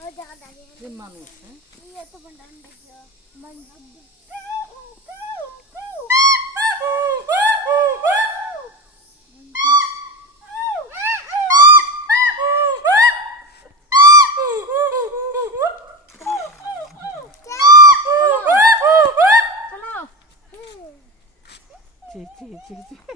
ये मानुस है। ये तो बंडन देखो मंजूर ची ची ची ची